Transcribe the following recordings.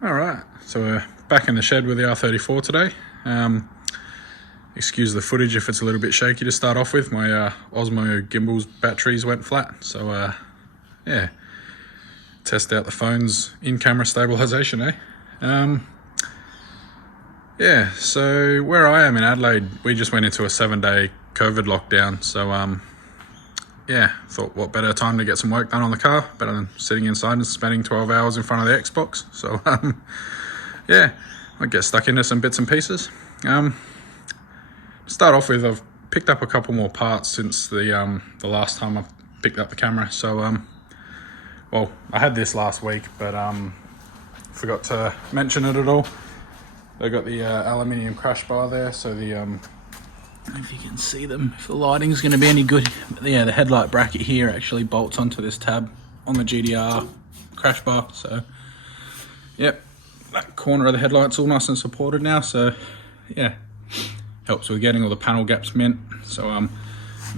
Alright, so we're back in the shed with the R34 today. Excuse the footage if it's a little bit shaky to start off with. My Osmo gimbal's batteries went flat, so yeah, test out the phone's in-camera stabilization, yeah, so where I am in Adelaide, we just went into a 7-day COVID lockdown, so yeah, thought what better time to get some work done on the car, better than sitting inside and spending 12 hours in front of the Xbox. So yeah, I'll get stuck into some bits and pieces. To start off with, I've picked up a couple more parts since the last time I picked up the camera. So well, I had this last week, but forgot to mention it at all. I got the aluminium crash bar there, so the I don't know if you can see them, if the lighting's going to be any good. Yeah, the headlight bracket here actually bolts onto this tab on the GTR crash bar. So, yep, that corner of the headlight's all nice and supported now. So, yeah, helps with getting all the panel gaps mint. So, I'm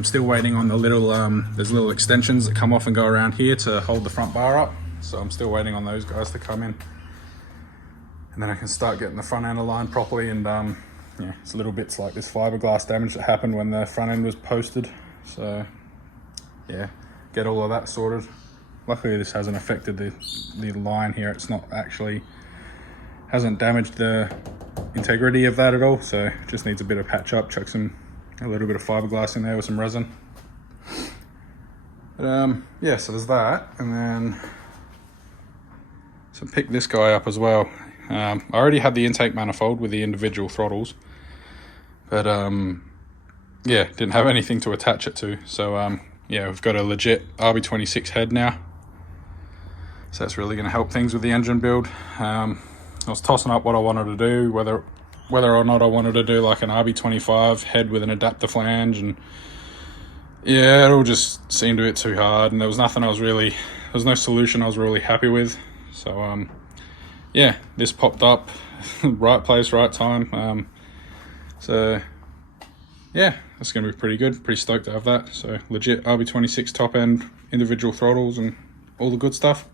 still waiting on the little, there's little extensions that come off and go around here to hold the front bar up. So, I'm still waiting on those guys to come in. And then I can start getting the front end aligned properly and, yeah, it's little bits like this fiberglass damage that happened when the front end was posted. So yeah, get all of that sorted. Luckily this hasn't affected the line here. It's not actually, hasn't damaged the integrity of that at all. So it just needs a bit of patch up, chuck a little bit of fiberglass in there with some resin. But yeah, so there's that. And then, so pick this guy up as well. I already had the intake manifold with the individual throttles, but yeah, didn't have anything to attach it to. So yeah, we've got a legit RB26 head now, so that's really going to help things with the engine build. I was tossing up what I wanted to do, whether or not I wanted to do like an RB25 head with an adapter flange, and yeah, it all just seemed a bit too hard, and there was nothing there was no solution I was really happy with. So yeah, this popped up, right place, right time. So yeah, that's going to be pretty good. Pretty stoked to have that. So legit RB26 top end, individual throttles and all the good stuff.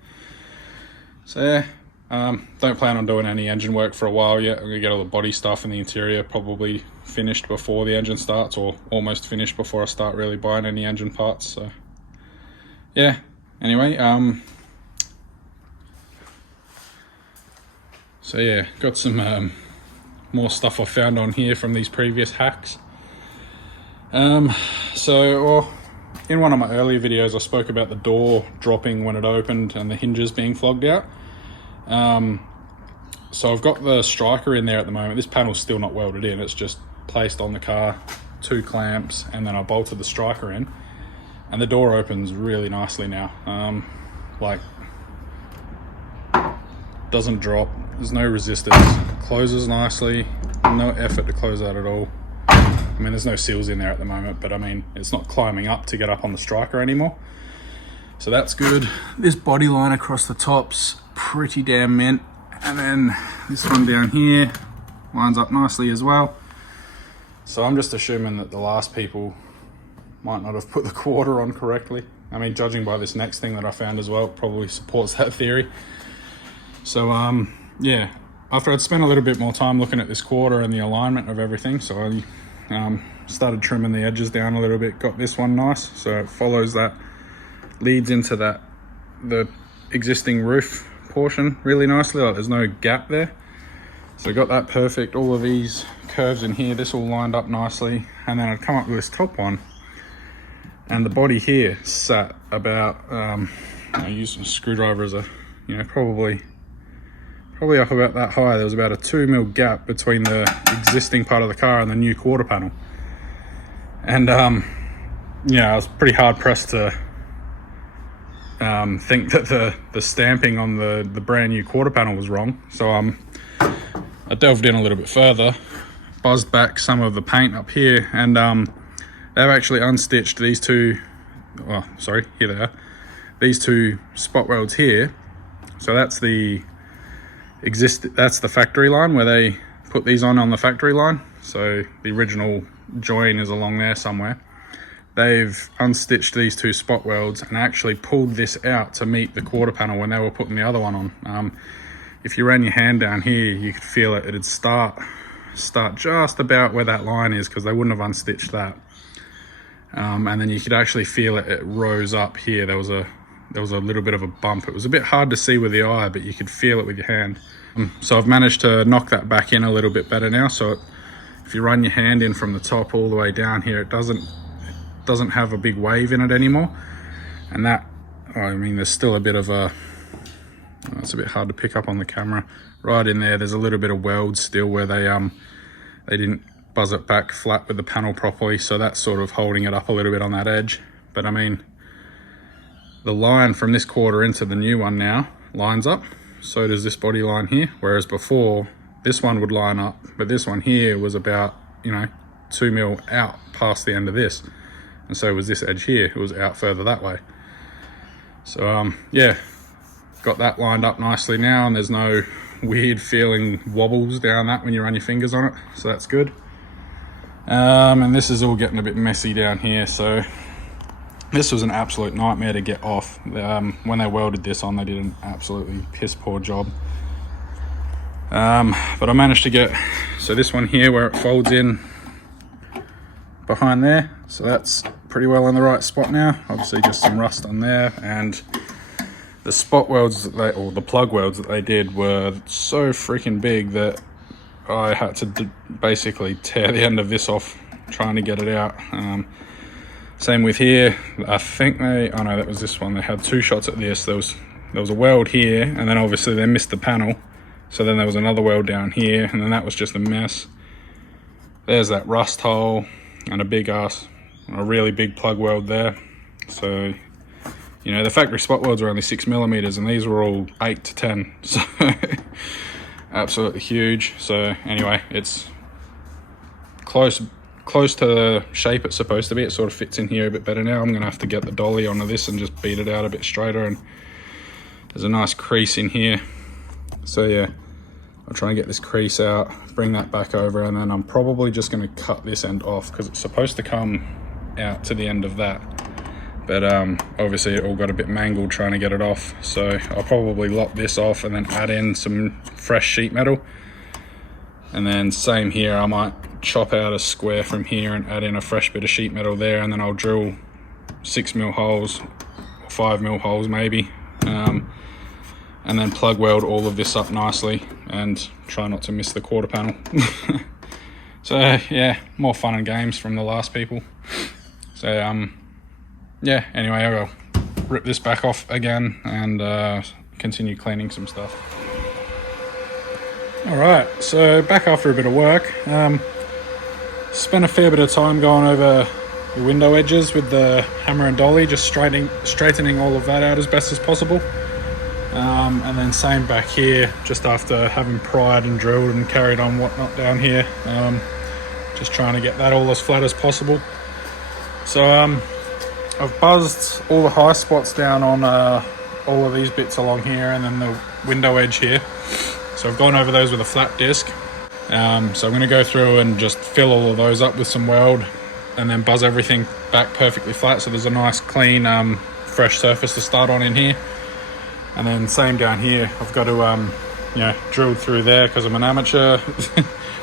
So yeah, don't plan on doing any engine work for a while yet. I'm going to get all the body stuff and the interior probably finished before the engine starts, or almost finished before I start really buying any engine parts. So yeah, anyway, so yeah, got some more stuff I found on here from these previous hacks. So in one of my earlier videos I spoke about the door dropping when it opened and the hinges being flogged out. So I've got the striker in there at the moment. This panel's still not welded in, it's just placed on the car, 2 clamps, and then I bolted the striker in, and the door opens really nicely now. Like, doesn't drop, there's no resistance, closes nicely, no effort to close that at all. I mean, there's no seals in there at the moment, but I mean, it's not climbing up to get up on the striker anymore, so that's good. This body line across the top's pretty damn mint, and then this one down here lines up nicely as well. So I'm just assuming that the last people might not have put the quarter on correctly. I mean, judging by this next thing that I found as well, probably supports that theory. So yeah, after I'd spent a little bit more time looking at this quarter and the alignment of everything, so I started trimming the edges down a little bit, got this one nice, so it follows that, leads into the existing roof portion really nicely, like there's no gap there. So I got that perfect, all of these curves in here, this all lined up nicely, and then I'd come up with this top one, and the body here sat about, I used a screwdriver as a, you know, probably up about that high. There was about a 2mm gap between the existing part of the car and the new quarter panel. And yeah, I was pretty hard pressed to think that the stamping on the brand new quarter panel was wrong. So I delved in a little bit further, buzzed back some of the paint up here, and they've actually unstitched these two, oh sorry, here they are, these 2 spot welds here. So that's the factory line where they put these on the factory line. So the original join is along there somewhere. They've unstitched these 2 spot welds and actually pulled this out to meet the quarter panel when they were putting the other one on. if you ran your hand down here, you could feel it. It'd start just about where that line is, because they wouldn't have unstitched that. And then you could actually feel it. It rose up here. There was a little bit of a bump. It was a bit hard to see with the eye, but you could feel it with your hand. So I've managed to knock that back in a little bit better now. So if you run your hand in from the top all the way down here, it doesn't have a big wave in it anymore. And that, I mean, there's still a bit of a, it's a bit hard to pick up on the camera. Right in there, there's a little bit of weld still where they didn't buzz it back flat with the panel properly, so that's sort of holding it up a little bit on that edge. But I mean, the line from this quarter into the new one now lines up, so does this body line here, whereas before this one would line up, but this one here was about, you know, 2 mil out past the end of this, and so was this edge here. It was out further that way. So yeah, got that lined up nicely now, and there's no weird feeling wobbles down that when you run your fingers on it, so that's good. And this is all getting a bit messy down here, so this was an absolute nightmare to get off. When they welded this on, they did an absolutely piss poor job. But I managed to get, so this one here where it folds in behind there, so that's pretty well in the right spot now. Obviously just some rust on there, and the spot welds that they, or the plug welds that they did, were so freaking big that I had to basically tear the end of this off trying to get it out. Same with here. I think they, oh no, that was this one. They had 2 shots at this. There was a weld here, and then obviously they missed the panel. So then there was another weld down here, and then that was just a mess. There's that rust hole and a really big plug weld there. So, you know, the factory spot welds are only 6mm, and these were all 8 to 10. So absolutely huge. So anyway, it's close to the shape it's supposed to be. It sort of fits in here a bit better now. I'm gonna have to get the dolly onto this and just beat it out a bit straighter, and there's a nice crease in here. So yeah, I'll try and get this crease out, bring that back over, and then I'm probably just gonna cut this end off because it's supposed to come out to the end of that. But obviously it all got a bit mangled trying to get it off. So I'll probably lock this off and then add in some fresh sheet metal. And then same here, I might chop out a square from here and add in a fresh bit of sheet metal there, and then I'll drill 6mm holes, or 5mm holes maybe. And then plug weld all of this up nicely and try not to miss the quarter panel. So yeah, more fun and games from the last people. So yeah, anyway, I'll rip this back off again and continue cleaning some stuff. All right, so back after a bit of work. Spent a fair bit of time going over the window edges with the hammer and dolly, just straightening all of that out as best as possible. And then same back here, just after having pried and drilled and carried on whatnot down here. Just trying to get that all as flat as possible. So I've buzzed all the high spots down on all of these bits along here, and then the window edge here. So I've gone over those with a flat disc. So I'm going to go through and just fill all of those up with some weld, and then buzz everything back perfectly flat so there's a nice clean fresh surface to start on in here. And then same down here, I've got to you know, drill through there because I'm an amateur.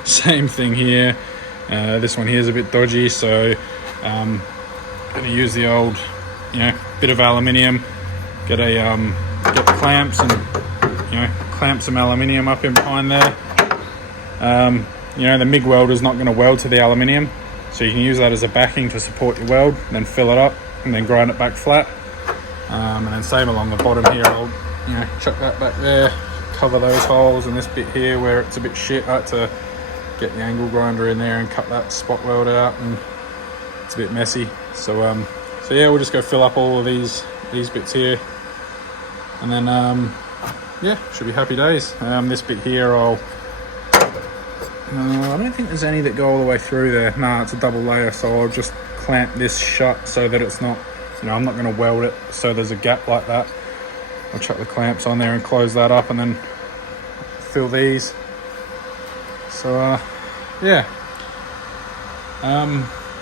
Same thing here. This one here is a bit dodgy, so I'm going to use the old, you know, bit of aluminium, get the clamps and, you know, clamp some aluminium up in behind there. You know, the MIG welder is not going to weld to the aluminium, so you can use that as a backing to support your weld, then fill it up and then grind it back flat. And then same along the bottom here, I'll, you know, chuck that back there, cover those holes, and this bit here where it's a bit shit, I had to get the angle grinder in there and cut that spot weld out, and it's a bit messy. So so yeah, we'll just go fill up all of these bits here, and then yeah, should be happy days. This bit here, I don't think there's any that go all the way through there. Nah, it's a double layer, so I'll just clamp this shut so that it's not, you know, I'm not going to weld it so there's a gap like that. I'll chuck the clamps on there and close that up, and then fill these. So yeah.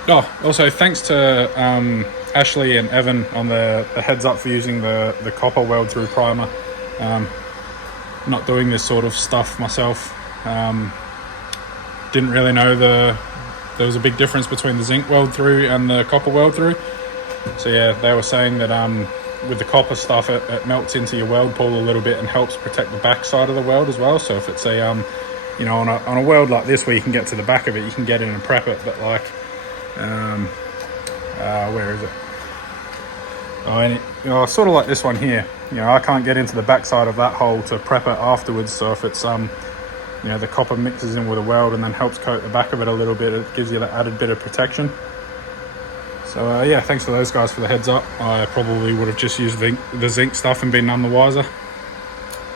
Oh, also thanks to Ashley and Evan on the heads up for using the copper weld through primer. not doing this sort of stuff myself. Didn't really know there was a big difference between the zinc weld through and the copper weld through. So yeah, they were saying that with the copper stuff, it melts into your weld pool a little bit and helps protect the back side of the weld as well. So if it's a you know, on a weld like this where you can get to the back of it, you can get in and prep it, but like where is it? Sort of like this one here, you know, I can't get into the back side of that hole to prep it afterwards. So if it's you know, the copper mixes in with the weld and then helps coat the back of it a little bit, it gives you that added bit of protection. So yeah, thanks to those guys for the heads up. I probably would have just used the zinc stuff and been none the wiser.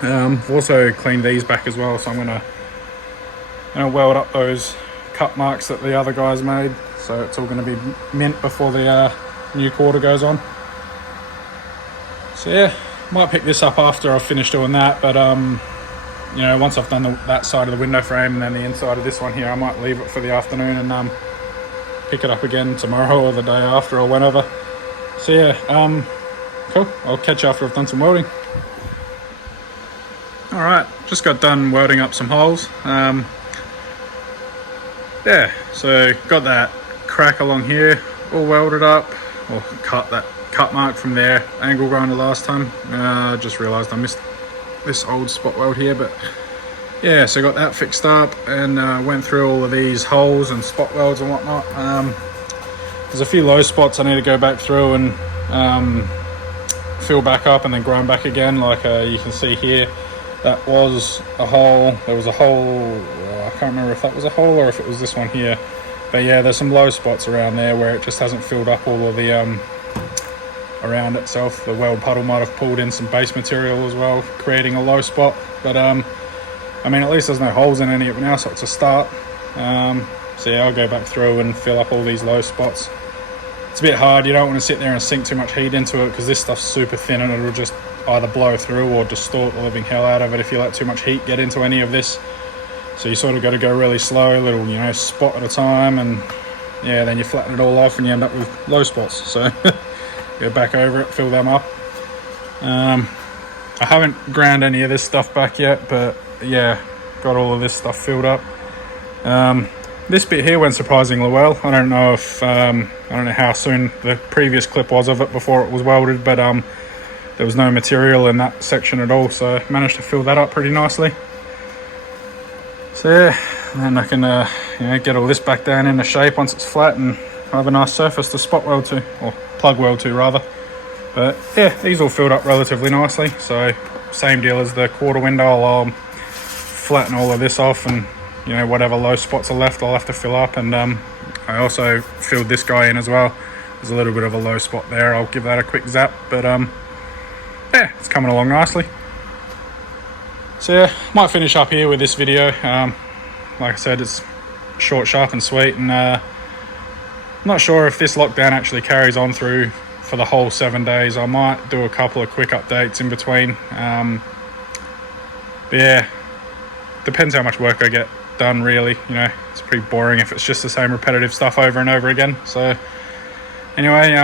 I've also cleaned these back as well, so I'm gonna weld up those cut marks that the other guys made, so it's all going to be mint before the new quarter goes on. So yeah, might pick this up after I've finished doing that, but you know, once I've done that side of the window frame and then the inside of this one here, I might leave it for the afternoon and pick it up again tomorrow or the day after or whenever. So yeah, cool, I'll catch you after I've done some welding. Alright, just got done welding up some holes. Yeah, so got that crack along here all welded up, or cut that cut mark from there, angle grinder last time. Just realised I missed this old spot weld here, but yeah, so got that fixed up and went through all of these holes and spot welds and whatnot. There's a few low spots I need to go back through and fill back up and then grind back again, like you can see here. That was a hole, there was a hole, I can't remember if that was a hole or if it was this one here. But yeah, there's some low spots around there where it just hasn't filled up all of the around itself. The weld puddle might have pulled in some base material as well, creating a low spot. But I mean, at least there's no holes in any of it now, so it's a start. So yeah, I'll go back through and fill up all these low spots. It's a bit hard, you don't want to sit there and sink too much heat into it because this stuff's super thin and it'll just either blow through or distort the living hell out of it if you let too much heat get into any of this. So you sort of got to go really slow, little, you know, spot at a time, and yeah, then you flatten it all off and you end up with low spots. So go back over it, fill them up. I haven't ground any of this stuff back yet, but yeah, got all of this stuff filled up. This bit here went surprisingly well. I don't know if I don't know how soon the previous clip was of it before it was welded, but there was no material in that section at all, so I managed to fill that up pretty nicely. So yeah, then I can you know, get all this back down into shape once it's flat and have a nice surface to spot weld to, or plug weld to rather. But yeah, these all filled up relatively nicely, so same deal as the quarter window. I'll flatten all of this off, and you know, whatever low spots are left I'll have to fill up. And I also filled this guy in as well. There's a little bit of a low spot there, I'll give that a quick zap, but yeah, it's coming along nicely. So yeah, might finish up here with this video. Like I said, it's short, sharp and sweet, and not sure if this lockdown actually carries on through for the whole 7 days. I might do a couple of quick updates in between. But yeah, depends how much work I get done really. You know, it's pretty boring if it's just the same repetitive stuff over and over again. So anyway,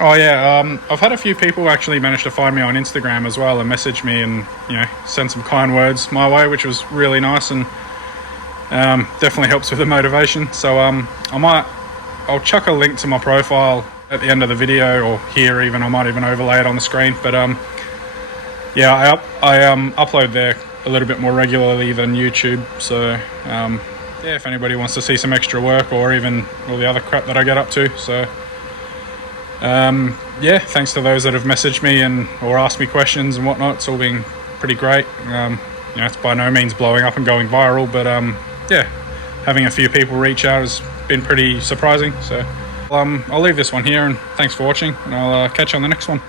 oh yeah, I've had a few people actually manage to find me on Instagram as well and message me and, you know, send some kind words my way, which was really nice, and definitely helps with the motivation. So I'll chuck a link to my profile at the end of the video, or here even. I might even overlay it on the screen. But yeah, I upload there a little bit more regularly than YouTube. So yeah, if anybody wants to see some extra work or even all the other crap that I get up to. So yeah, thanks to those that have messaged me and or asked me questions and whatnot. It's all been pretty great. You know, it's by no means blowing up and going viral, but yeah, having a few people reach out has been pretty surprising. So I'll leave this one here, and thanks for watching, and I'll catch you on the next one.